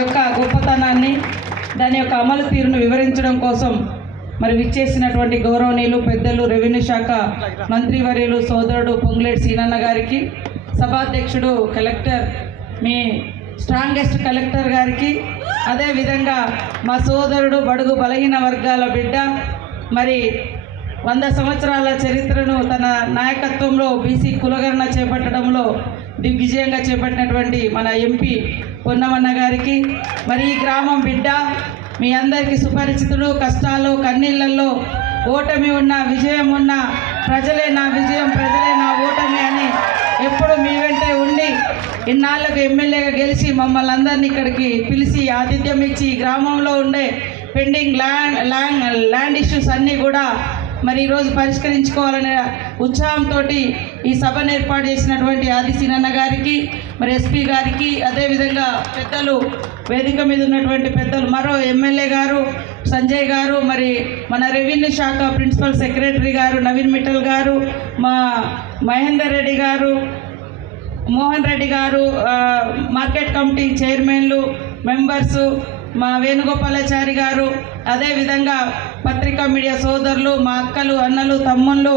యొక్క గొప్పతనాన్ని దాని యొక్క అమలు తీరును వివరించడం కోసం మరి విచ్చేసినటువంటి గౌరవనీయులు పెద్దలు రెవెన్యూ శాఖ మంత్రివర్యులు సోదరుడు పొంగులేటి సీనన్న గారికి, సభాధ్యక్షుడు కలెక్టర్ మీ స్ట్రాంగెస్ట్ కలెక్టర్ గారికి, అదేవిధంగా మా సోదరుడు బడుగు బలహీన వర్గాల బిడ్డ, మరి 100 సంవత్సరాల చరిత్రను తన నాయకత్వంలో బీసీ కులగణన చేపట్టడంలో దిగ్విజయంగా చేపట్టినటువంటి మన ఎంపీ పొన్నమన్న గారికి, మరి ఈ గ్రామం బిడ్డ మీ అందరికీ సుపరిచితుడు, కష్టాలు కన్నీళ్లలో ఓటమి ఉన్న విజయం ఉన్న ప్రజలే నా విజయం ప్రజలే నా ఓటమి అని ఎప్పుడు మీ వెంటే ఉండి ఇన్నాళ్లకు ఎమ్మెల్యేగా గెలిచి మమ్మల్ని అందరినీ ఇక్కడికి పిలిచి ఆతిథ్యం ఇచ్చి గ్రామంలో ఉండే పెండింగ్ ల్యాండ్ ఇష్యూస్ అన్నీ కూడా మరి ఈరోజు పరిష్కరించుకోవాలనే ఉత్సాహంతో ఈ సభను ఏర్పాటు చేసినటువంటి ఆది సీనన్న గారికి, మరి ఎస్పీ గారికి, అదేవిధంగా పెద్దలు వేదిక మీద ఉన్నటువంటి పెద్దలు మరో ఎమ్మెల్యే గారు సంజయ్ గారు, మరి మన రెవెన్యూ శాఖ ప్రిన్సిపల్ సెక్రటరీ గారు నవీన్ మిట్టల్ గారు, మా మహేందర్ రెడ్డి గారు, మోహన్ రెడ్డి గారు, మార్కెట్ కమిటీ చైర్మన్లు మెంబర్సు, మా వేణుగోపాలాచారి గారు, అదేవిధంగా పత్రికా మీడియా సోదరులు, మా అక్కలు అన్నలు తమ్ముళ్ళు,